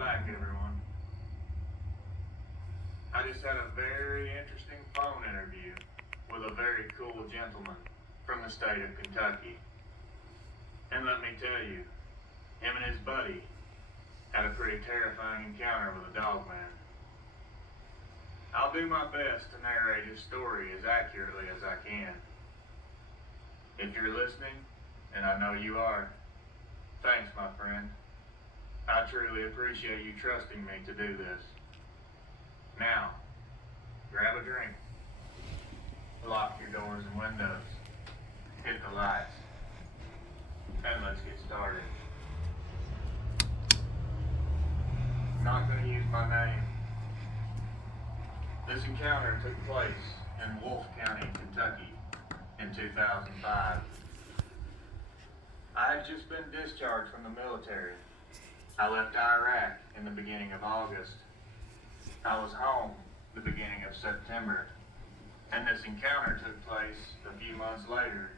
back, everyone. I just had a very interesting phone interview with a very cool gentleman from the state of Kentucky. And let me tell you, him and his buddy had a pretty terrifying encounter with a dogman. I'll do my best to narrate his story as accurately as I can. If you're listening, and I know you are, thanks, my friend. I truly appreciate you trusting me to do this. Now, grab a drink, lock your doors and windows, hit the lights, and let's get started. Not going to use my name. This encounter took place in Wolfe County, Kentucky in 2005. I had just been discharged from the military. I left Iraq in the beginning of August. I was home the beginning of September, and this encounter took place a few months later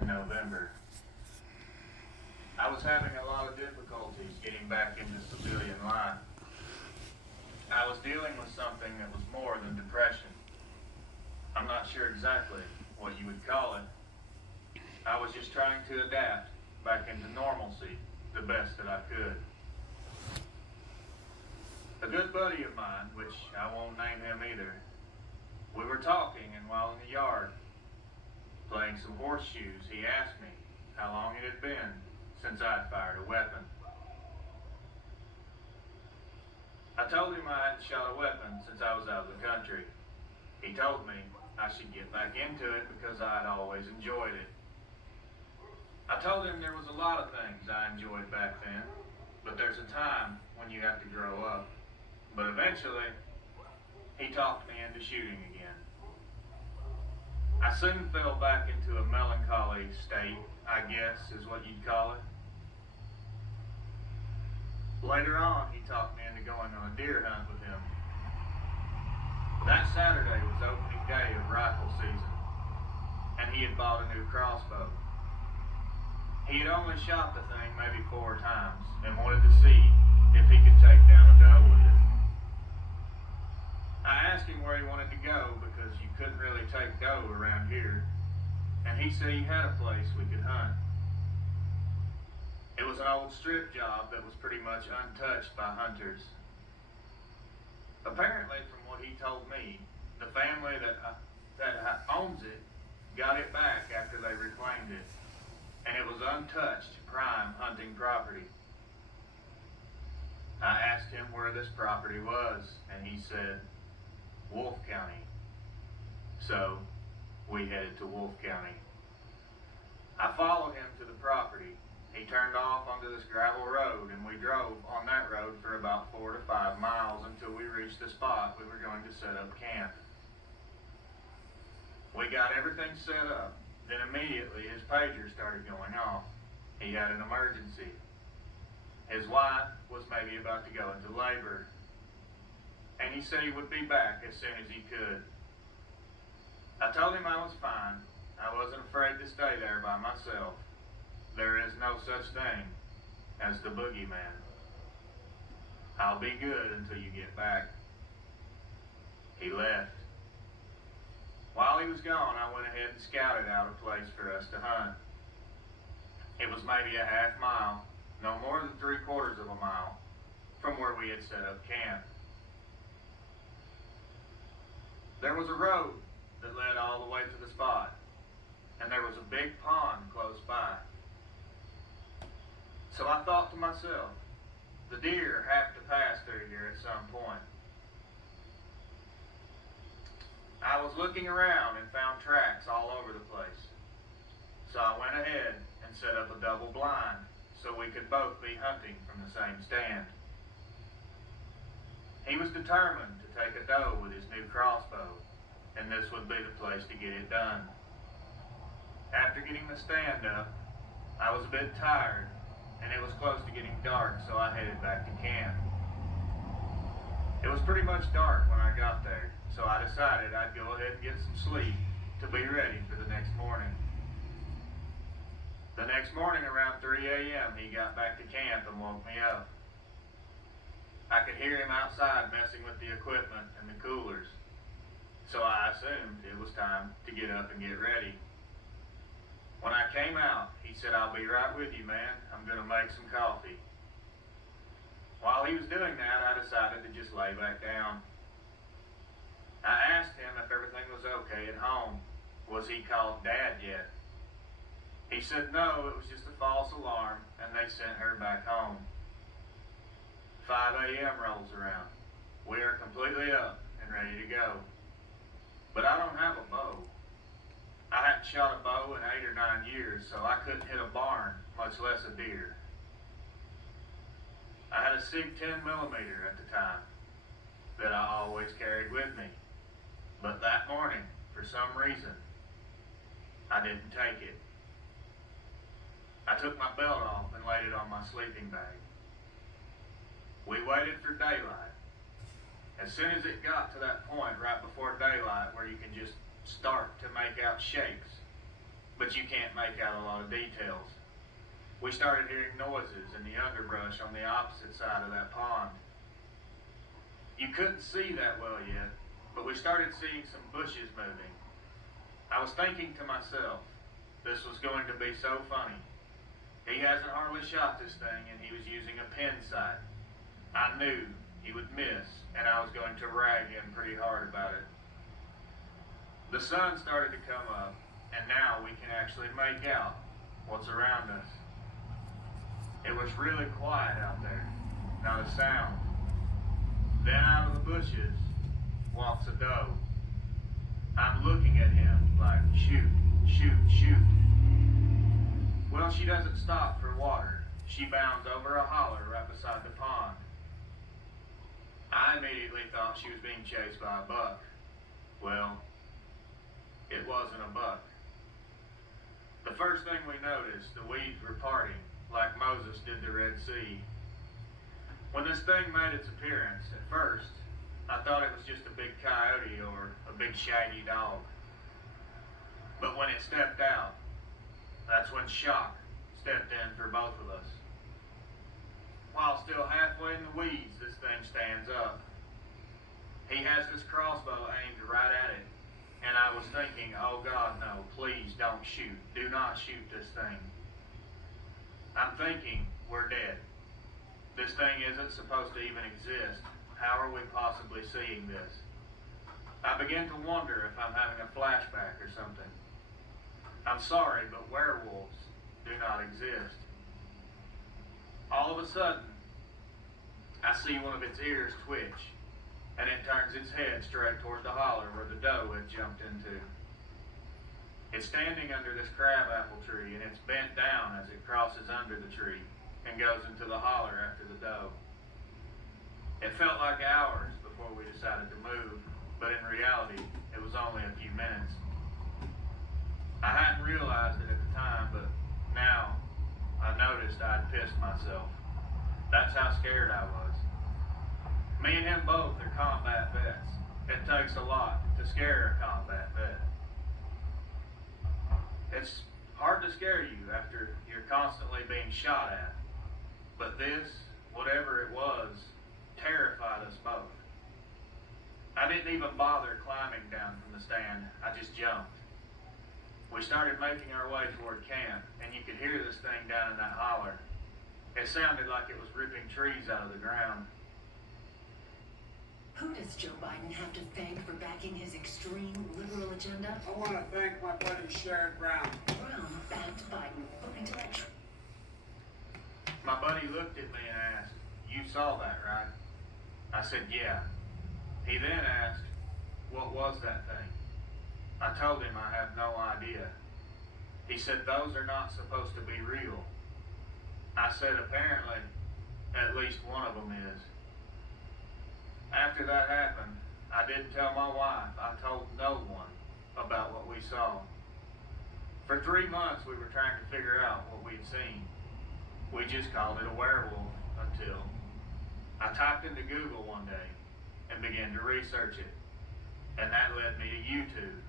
in November. I was having a lot of difficulties getting back into civilian life. I was dealing with something that was more than depression. I'm not sure exactly what you would call it. I was just trying to adapt back into normalcy the best that I could. A good buddy of mine, which I won't name him either, we were talking, and while in the yard, playing some horseshoes, he asked me how long it had been since I'd fired a weapon. I told him I hadn't shot a weapon since I was out of the country. He told me I should get back into it because I'd always enjoyed it. I told him there was a lot of things I enjoyed back then, but there's a time when you have to grow up. But eventually, he talked me into shooting again. I soon fell back into a melancholy state, I guess is what you'd call it. Later on, he talked me into going on a deer hunt with him. That Saturday was opening day of rifle season, and he had bought a new crossbow. He had only shot the thing maybe 4 times and wanted to see if he could take down a doe with it. I asked him where he wanted to go because you couldn't really take doe around here, and he said he had a place we could hunt. It was an old strip job that was pretty much untouched by hunters. Apparently, from what he told me, the family that owns it got it back after they reclaimed it, and it was untouched, prime hunting property. I asked him where this property was, and he said, Wolfe County. So, we headed to Wolfe County. I followed him to the property. He turned off onto this gravel road, and we drove on that road for about 4 to 5 miles until we reached the spot we were going to set up camp. We got everything set up. Then immediately his pager started going off. He had an emergency. His wife was maybe about to go into labor, and he said he would be back as soon as he could. I told him I was fine. I wasn't afraid to stay there by myself. There is no such thing as the boogeyman. I'll be good until you get back. He left. While he was gone, I went ahead and scouted out a place for us to hunt. It was maybe a half mile, no more than 3/4 of a mile, from where we had set up camp. There was a road that led all the way to the spot, and there was a big pond close by. So I thought to myself, the deer have to pass through here at some point. I was looking around and found tracks all over the place. So I went ahead and set up a double blind so we could both be hunting from the same stand. He was determined to take a doe with his new crossbow, and this would be the place to get it done. After getting the stand up, I was a bit tired, and it was close to getting dark, so I headed back to camp. It was pretty much dark when I got there, so I decided I'd go ahead and get some sleep to be ready for the next morning. The next morning around 3 a.m. he got back to camp and woke me up. I could hear him outside messing with the equipment and the coolers, so I assumed it was time to get up and get ready. When I came out, he said, "I'll be right with you, man. I'm going to make some coffee." While he was doing that, I decided to just lay back down. I asked him if everything was okay at home. Was he called Dad yet? He said no, it was just a false alarm, and they sent her back home. 5 a.m. rolls around. We are completely up and ready to go. But I don't have a bow. I hadn't shot a bow in 8 or 9 years, so I couldn't hit a barn, much less a deer. I had a SIG 10mm at the time that I always carried with me. But that morning, for some reason, I didn't take it. I took my belt off and laid it on my sleeping bag. We waited for daylight. As soon as it got to that point right before daylight where you can just start to make out shapes, but you can't make out a lot of details, we started hearing noises in the underbrush on the opposite side of that pond. You couldn't see that well yet, but we started seeing some bushes moving. I was thinking to myself, this was going to be so funny. He hasn't hardly shot this thing, and he was using a pin sight. I knew he would miss, and I was going to rag him pretty hard about it. The sun started to come up, and now we can actually make out what's around us. It was really quiet out there, not a sound. Then out of the bushes walks a doe. I'm looking at him like, shoot, shoot, shoot. Well, she doesn't stop for water. She bounds over a holler right beside the pond. I immediately thought she was being chased by a buck. Well, it wasn't a buck. The first thing we noticed, the weeds were parting, like Moses did the Red Sea. When this thing made its appearance, at first, I thought it was just a big coyote or a big shaggy dog. But when it stepped out, that's when shock stepped in for both of us. While still halfway in the weeds, this thing stands up. He has his crossbow aimed right at it, and I was thinking, oh God, no, please don't shoot. Do not shoot this thing. I'm thinking, we're dead. This thing isn't supposed to even exist. How are we possibly seeing this? I begin to wonder if I'm having a flashback or something. I'm sorry, but werewolves do not exist. All of a sudden, I see one of its ears twitch, and it turns its head straight toward the holler where the doe had jumped into. It's standing under this crabapple tree, and it's bent down as it crosses under the tree and goes into the holler after the doe. It felt like hours before we decided to move, but in reality, it was only a few minutes. I hadn't realized it at the time, but now I noticed I'd pissed myself. That's how scared I was. Me and him both are combat vets. It takes a lot to scare a combat vet. It's hard to scare you after you're constantly being shot at. But this, whatever it was, terrified us both. I didn't even bother climbing down from the stand. I just jumped. We started making our way toward camp, and you could hear this thing down in that holler. It sounded like it was ripping trees out of the ground. Who does Joe Biden have to thank for backing his extreme liberal agenda? I want to thank my buddy Sherrod Brown. Brown backed Biden, voting to that. My buddy looked at me and asked, "You saw that, right?" I said, "Yeah." He then asked, "What was that thing?" I told him I have no idea. He said, "Those are not supposed to be real." I said, "Apparently, at least one of them is." After that happened, I didn't tell my wife. I told no one about what we saw. For 3 months, we were trying to figure out what we'd seen. We just called it a werewolf until I typed into Google one day and began to research it. And that led me to YouTube.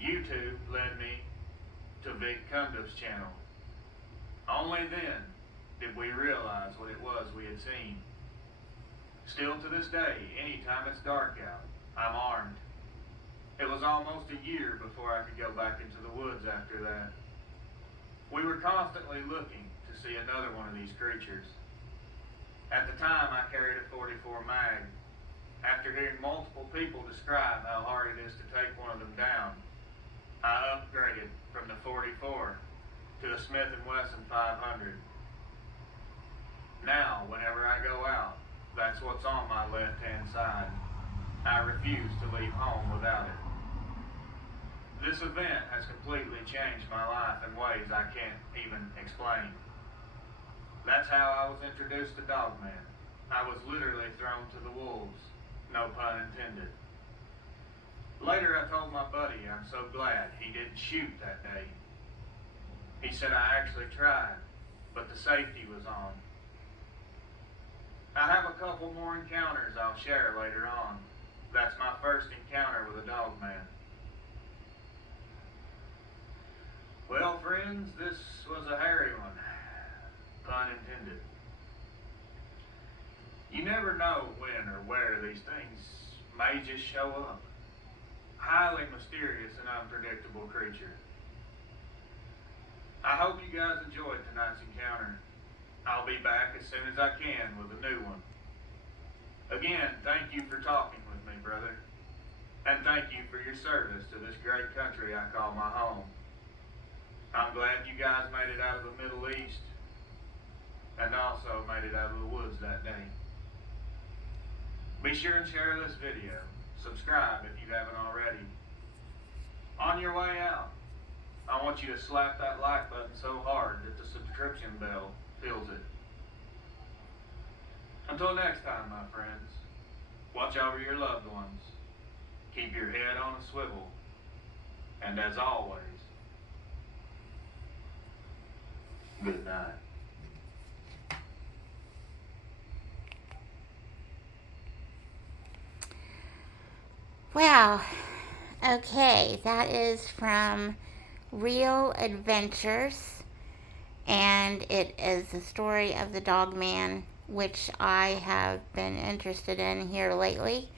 YouTube led me to Vic Cundiff's channel. Only then did we realize what it was we had seen. Still to this day, anytime it's dark out, I'm armed. It was almost a year before I could go back into the woods after that. We were constantly looking to see another one of these creatures. At the time, I carried a .44 mag. After hearing multiple people describe how hard it is to take one of them down, I upgraded from the .44 to a Smith & Wesson 500. Now, whenever I go out, that's what's on my left-hand side. I refuse to leave home without it. This event has completely changed my life in ways I can't even explain. That's how I was introduced to Dogman. I was literally thrown to the wolves, no pun intended. Later I told my buddy I'm so glad he didn't shoot that day. He said I actually tried, but the safety was on. I have a couple more encounters I'll share later on. That's my first encounter with a Dogman. Well, friends, this was a hairy one. Pun intended. You never know when or where these things may just show up. Highly mysterious and unpredictable creature. I hope you guys enjoyed tonight's encounter. I'll be back as soon as I can with a new one. Again, thank you for talking with me, brother. And thank you for your service to this great country I call my home. I'm glad you guys made it out of the Middle East and also made it out of the woods that day. Be sure and share this video. Subscribe if you haven't already. On your way out, I want you to slap that like button so hard that the subscription bell feels it. Until next time, my friends, watch over your loved ones. Keep your head on a swivel. And as always, good night. Wow. Okay, that is from Real Adventures, and it is the story of the Dogman, which I have been interested in here lately.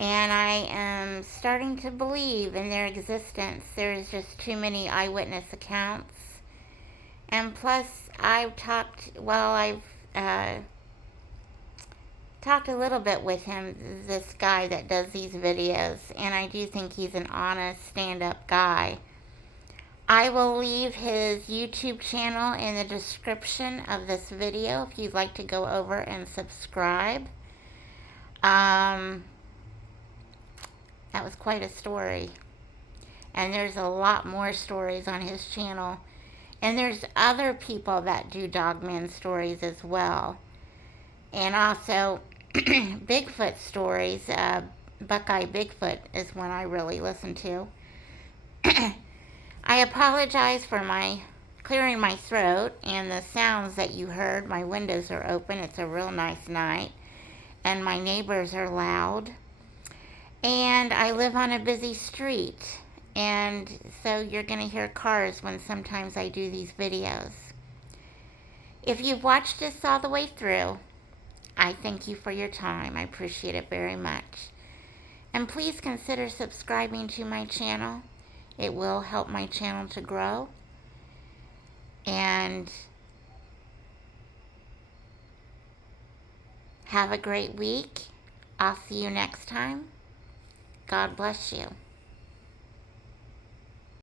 And I am starting to believe in their existence. There's just too many eyewitness accounts. And plus, I've talked a little bit with him, this guy that does these videos, and I do think he's an honest, stand-up guy. I will leave his YouTube channel in the description of this video if you'd like to go over and subscribe. That was quite a story. And there's a lot more stories on his channel. And there's other people that do Dogman stories as well. And also Bigfoot stories. Buckeye Bigfoot is one I really listen to. I apologize for my clearing my throat and the sounds that you heard. My windows are open. It's a real nice night. And my neighbors are loud. And I live on a busy street. And so you're going to hear cars when sometimes I do these videos. If you've watched this all the way through, I thank you for your time. I appreciate it very much. And please consider subscribing to my channel. It will help my channel to grow. And have a great week. I'll see you next time. God bless you.